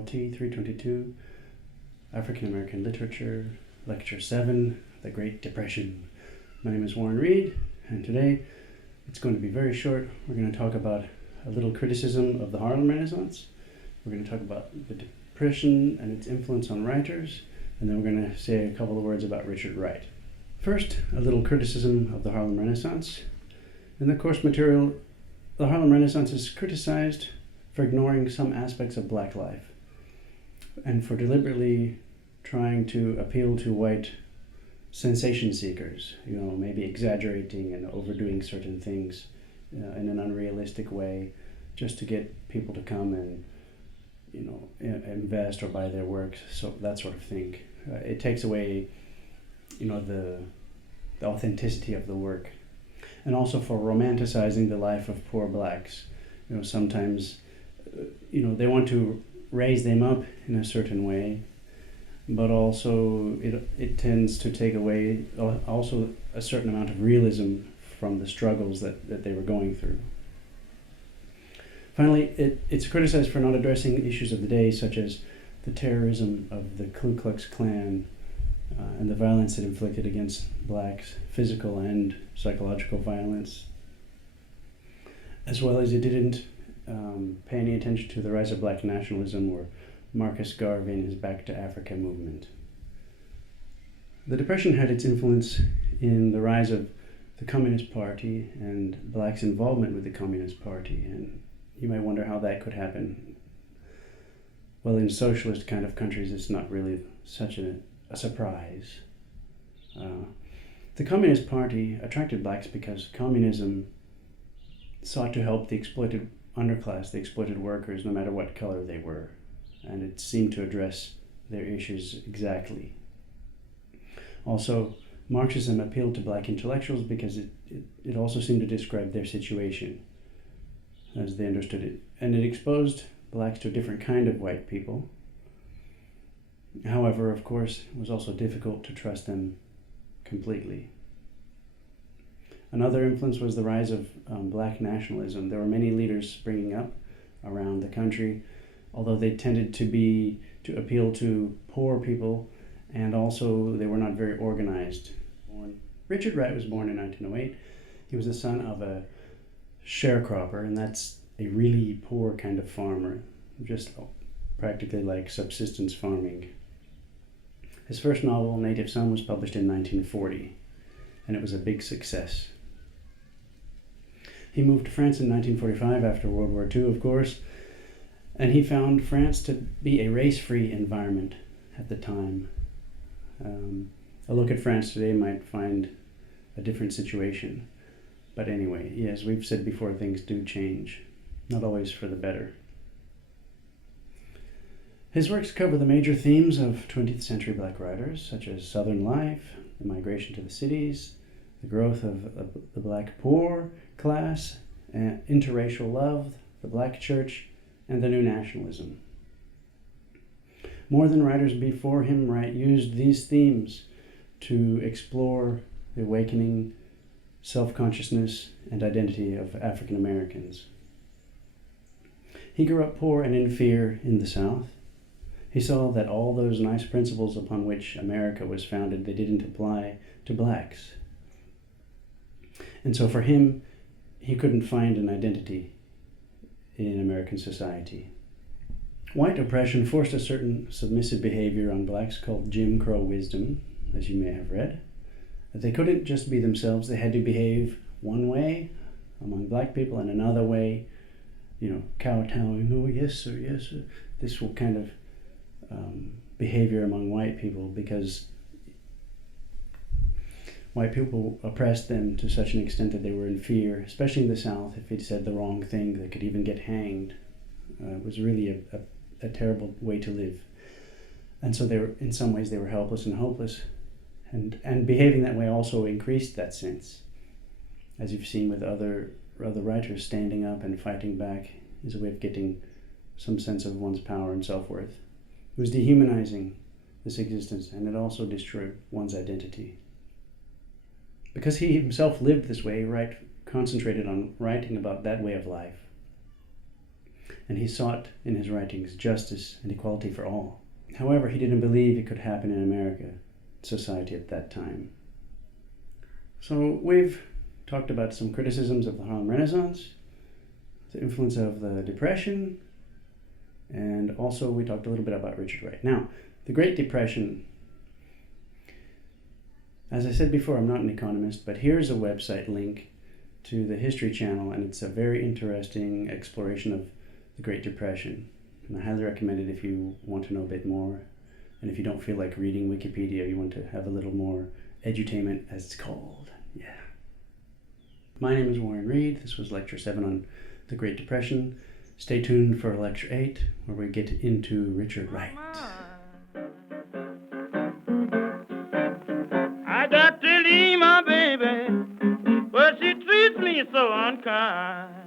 ALT 322, African American Literature, Lecture 7, The Great Depression. My name is Warren Reed, and today it's going to be very short. We're going to talk about a little criticism of the Harlem Renaissance. We're going to talk about the Depression and its influence on writers, and then we're going to say a couple of words about Richard Wright. First, a little criticism of the Harlem Renaissance. In the course material, the Harlem Renaissance is criticized for ignoring some aspects of black life and for deliberately trying to appeal to white sensation seekers, maybe exaggerating and overdoing certain things in an unrealistic way just to get people to come and invest or buy their works, so that sort of thing. It takes away the authenticity of the work, and also for romanticizing the life of poor blacks. Sometimes they want to raise them up in a certain way, but also it tends to take away also a certain amount of realism from the struggles that they were going through. Finally, it's criticized for not addressing issues of the day, such as the terrorism of the Ku Klux Klan and the violence it inflicted against blacks, physical and psychological violence, as well as it didn't pay any attention to the rise of black nationalism or Marcus Garvey and his Back to Africa movement. The Depression had its influence in the rise of the Communist Party and blacks' involvement with the Communist Party, and you might wonder how that could happen. Well, in socialist kind of countries, it's not really such a surprise. The Communist Party attracted blacks because communism sought to help the exploited underclass, the exploited workers, no matter what color they were, and it seemed to address their issues exactly. Also, Marxism appealed to black intellectuals because it also seemed to describe their situation as they understood it, and it exposed blacks to a different kind of white people. However, of course, it was also difficult to trust them completely. Another influence was the rise of black nationalism. There were many leaders springing up around the country, although they tended to appeal to poor people, and also they were not very organized. Richard Wright was born in 1908. He was the son of a sharecropper, and that's a really poor kind of farmer, just practically like subsistence farming. His first novel, Native Son, was published in 1940, and it was a big success. He moved to France in 1945 after World War II, of course, and he found France to be a race-free environment at the time. A look at France today might find a different situation. But anyway, as we've said before, things do change, not always for the better. His works cover the major themes of 20th century black writers, such as Southern life, the migration to the cities, the growth of the black poor class, interracial love, the black church, and the new nationalism. More than writers before him, Wright used these themes to explore the awakening self-consciousness and identity of African Americans. He grew up poor and in fear in the South. He saw that all those nice principles upon which America was founded, they didn't apply to blacks. And so for him, he couldn't find an identity in American society. White oppression forced a certain submissive behavior on blacks called Jim Crow wisdom, as you may have read. That they couldn't just be themselves, they had to behave one way among black people and another way, kowtowing, oh yes sir, yes sir. This kind of behavior among white people, because white people oppressed them to such an extent that they were in fear, especially in the South. If they said the wrong thing, they could even get hanged. It was really a terrible way to live. And so in some ways they were helpless and hopeless. And behaving that way also increased that sense. As you've seen with other writers, standing up and fighting back is a way of getting some sense of one's power and self-worth. It was dehumanizing, this existence, and it also destroyed one's identity. Because he himself lived this way, Wright concentrated on writing about that way of life. and he sought in his writings justice and equality for all. However, he didn't believe it could happen in American society at that time. So we've talked about some criticisms of the Harlem Renaissance, the influence of the Depression, and also we talked a little bit about Richard Wright. Now, the Great Depression, as I said before, I'm not an economist, but here's a website link to the History Channel, and it's a very interesting exploration of the Great Depression. And I highly recommend it if you want to know a bit more, and if you don't feel like reading Wikipedia, you want to have a little more edutainment, as it's called. Yeah. My name is Warren Reed. This was Lecture 7 on the Great Depression. Stay tuned for Lecture 8, where we get into Richard Wright. I got to leave my baby, but she treats me so unkind.